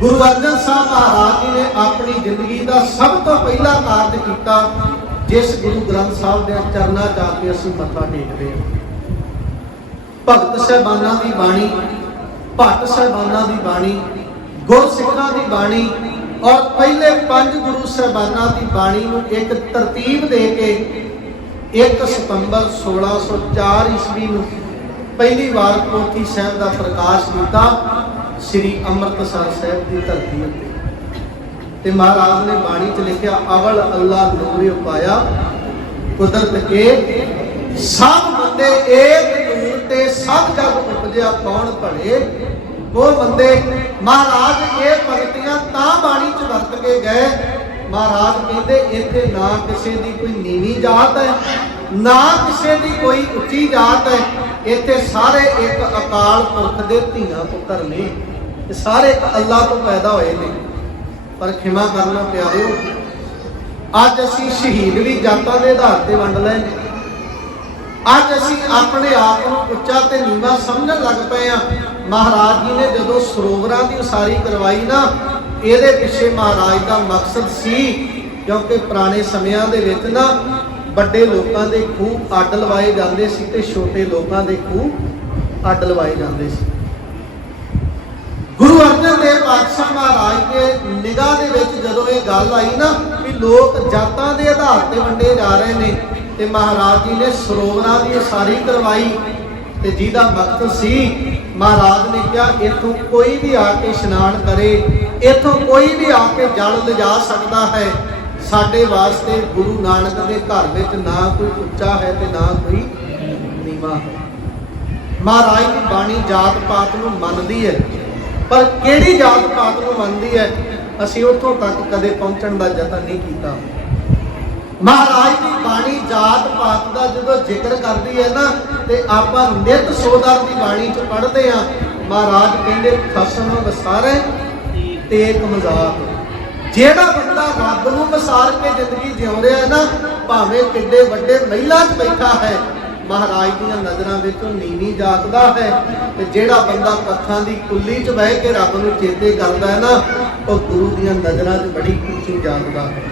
ਗੁਰੂ ਅਰਜਨ ਸਾਹਿਬ ਮਹਾਰਾਜ ਜੀ ਨੇ ਆਪਣੀ ਜ਼ਿੰਦਗੀ ਦਾ ਸਭ ਤੋਂ ਪਹਿਲਾ ਕਾਰਜ ਕੀਤਾ, ਜਿਸ ਗੁਰੂ ਗ੍ਰੰਥ ਸਾਹਿਬ ਦੇ ਚਰਨਾਂ ਜਾ ਕੇ ਅਸੀਂ ਮੱਥਾ ਟੇਕਦੇ ਹਾਂ। ਭਗਤ ਸਹਿਬਾਨਾਂ ਦੀ ਬਾਣੀ ਭੱਟ ਸਹਿਬਾਨਾਂ ਦੀ ਬਾਣੀ, ਗੁਰਸਿੱਖਾਂ ਦੀ ਬਾਣੀ ਔਰ ਪਹਿਲੇ ਪੰਜ ਗੁਰੂ ਸਹਿਬਾਨਾਂ ਦੀ ਬਾਣੀ ਨੂੰ ਇੱਕ ਤਰਤੀਬ ਦੇ ਕੇ 1 ਸਤੰਬਰ 1604 ਈਸਵੀ ਨੂੰ ਪਹਿਲੀ ਵਾਰ ਪੋਥੀ ਸਾਹਿਬ ਦਾ ਪ੍ਰਕਾਸ਼ ਕੀਤਾ। ਸ੍ਰੀ ਅੰਮ੍ਰਿਤਸਰ ਸਾਹਿਬ ਦੀ ਧਰਤੀ ਉੱਤੇ। ਤੇ ਮਹਾਰਾਜ ਨੇ ਬਾਣੀ 'ਚ ਲਿਖਿਆ, ਅਵਲ ਅੱਲਾ ਨੂਰੇ ਪਾਇਆ, ਕੁਦਰਤ ਕੇ ਸਭ ਬੰਦੇ ਏਕ ਨੂਰ ਤੇ ਸਭ ਜਗ ਉਪਜਿਆ, ਕੌਣ ਭਲੇ? ਉਹ ਬੰਦੇ ਮਹਾਰਾਜ ਇਹ ਭਗਤੀਆਂ ਤਾਂ ਬਾਣੀ 'ਚ ਵਰਤ ਕੇ ਗਏ। ਮਹਾਰਾਜ ਕਹਿੰਦੇ, ਇੱਥੇ ਨਾ ਕਿਸੇ ਦੀ ਕੋਈ ਨੀਵੀਂ ਜਾਤ ਹੈ। ਨਾ ਕਿਸੇ ਦੀ ਕੋਈ ਉੱਚੀ ਜਾਤ ਹੈ। ਇੱਥੇ ਸਾਰੇ ਇੱਕ ਅਕਾਲ ਪੁਰਖ ਦੇ ਧੀਆਂ ਪੁੱਤਰ ਨੇ ਇਹ ਸਾਰੇ ਅੱਲਾ ਤੋਂ ਪੈਦਾ ਹੋਏ ਨੇ। ਪਰ ਖਿਮਾ ਕਰਨਾ ਪਿਆਰਿਓ, ਅੱਜ ਅਸੀਂ ਸ਼ਹੀਦ ਵੀ ਜਾਤਾਂ ਦੇ ਆਧਾਰ ਤੇ ਵੰਡ ਲਏ ਅੱਜ ਅਸੀਂ ਆਪਣੇ ਆਪ ਨੂੰ ਉੱਚਾ ਤੇ ਨੀਵਾਂ ਸਮਝਣ ਲੱਗ ਪਏ ਆ ਮਹਾਰਾਜ ਜੀ ਨੇ ਜਦੋਂ ਸਰੋਵਰਾਂ ਦੀ ਉਸਾਰੀ ਕਰਵਾਈ ਨਾ, ਇਹਦੇ ਪਿੱਛੇ ਮਹਾਰਾਜ ਦਾ ਮਕਸਦ ਸੀ, ਕਿਉਂਕਿ ਪੁਰਾਣੇ ਸਮਿਆਂ ਦੇ ਵਿੱਚ ਨਾ ਵੱਡੇ ਲੋਕਾਂ ਦੇ ਖੂਹ ਅੱਡ ਲਵਾਏ ਜਾਂਦੇ ਸੀ ਤੇ ਛੋਟੇ ਲੋਕਾਂ ਦੇ ਖੂਹ ਅੱਡ ਲਵਾਏ ਜਾਂਦੇ ਸੀ। ਗੁਰੂ ਅਰਜਨ ਦੇਵ ਪਾਤਸ਼ਾਹ ਮਹਾਰਾਜ ਦੇ ਨਿਗਾਹ ਦੇ ਵਿੱਚ ਜਦੋਂ ਇਹ ਗੱਲ ਆਈ ਨਾ ਵੀ ਲੋਕ ਜਾਤਾਂ ਦੇ ਆਧਾਰ ਤੇ ਵੰਡੇ ਜਾ ਰਹੇ ਨੇ ਤੇ ਮਹਾਰਾਜ ਜੀ ਨੇ ਸਰੋਵਰਾਂ ਦੀ ਸਾਰੀ ਕਰਵਾਈ ਤੇ ਜਿਹਦਾ ਮਕਸਦ ਸੀ, ਮਹਾਰਾਜ ਨੇ ਕਿਹਾ, ਇੱਥੋਂ ਕੋਈ ਵੀ ਆ ਕੇ ਇਸ਼ਨਾਨ ਕਰੇ, ਇੱਥੋਂ ਕੋਈ ਵੀ ਆ ਕੇ ਜਲ ਲਿਜਾ ਸਕਦਾ ਹੈ। ਸਾਡੇ ਵਾਸਤੇ ਗੁਰੂ ਨਾਨਕ ਦੇ ਘਰ ਵਿੱਚ ਨਾ ਕੋਈ ਉੱਚਾ ਹੈ ਤੇ ਨਾ ਕੋਈ ਨੀਵਾਂ ਹੈ। ਮਹਾਰਾਜ ਦੀ ਬਾਣੀ ਜਾਤ ਪਾਤ ਨੂੰ ਮੰਨਦੀ ਹੈ, ਪਰ ਕਿਹੜੀ ਜਾਤ ਪਾਤ ਨੂੰ ਮੰਨਦੀ ਹੈ, ਅਸੀਂ ਉੱਥੋਂ ਤੱਕ ਕਦੇ ਪਹੁੰਚਣ ਦਾ ਯਤਨ ਨਹੀਂ ਕੀਤਾ। ਮਹਾਰਾਜ ਦੀ ਬਾਣੀ ਜਾਤ ਪਾਤ ਦਾ ਜਦੋਂ ਜ਼ਿਕਰ ਕਰਦੀ ਹੈ ਨਾ, ਤੇ ਆਪਾਂ ਨਿਤ ਸੋਦਰ ਦੀ ਬਾਣੀ ਚ ਪੜ੍ਹਦੇ ਆ ਮਹਾਰਾਜ ਕਹਿੰਦੇ, ਖਸਮ ਵਸਾਰੇ ਤੇ ਮਜ਼ਾਕ। ਜਿਹੜਾ ਬੰਦਾ ਰੱਬ ਨੂੰ ਵਿਸਾਰ ਕੇ ਜ਼ਿੰਦਗੀ ਜਿਉ ਰਿਹਾ ਹੈ ਨਾ, ਭਾਵੇਂ ਕਿੱਡੇ ਵੱਡੇ ਮਹਿਲਾ 'ਚ ਬੈਠਾ ਹੈ, ਮਹਾਰਾਜ ਦੀਆਂ ਨਜ਼ਰਾਂ ਵਿੱਚ ਨੀਵੀਂ ਜਾਗਦਾ ਹੈ, ਤੇ ਜਿਹੜਾ ਬੰਦਾ ਪੱਖਾਂ ਦੀ ਕੁੱਲੀ 'ਚ ਬਹਿ ਕੇ ਰੱਬ ਨੂੰ ਚੇਤੇ ਕਰਦਾ ਹੈ ਨਾ, ਉਹ ਗੁਰੂ ਦੀਆਂ ਨਜ਼ਰਾਂ 'ਚ ਬੜੀ ਉੱਚੀ ਜਾਗਦਾ ਹੈ।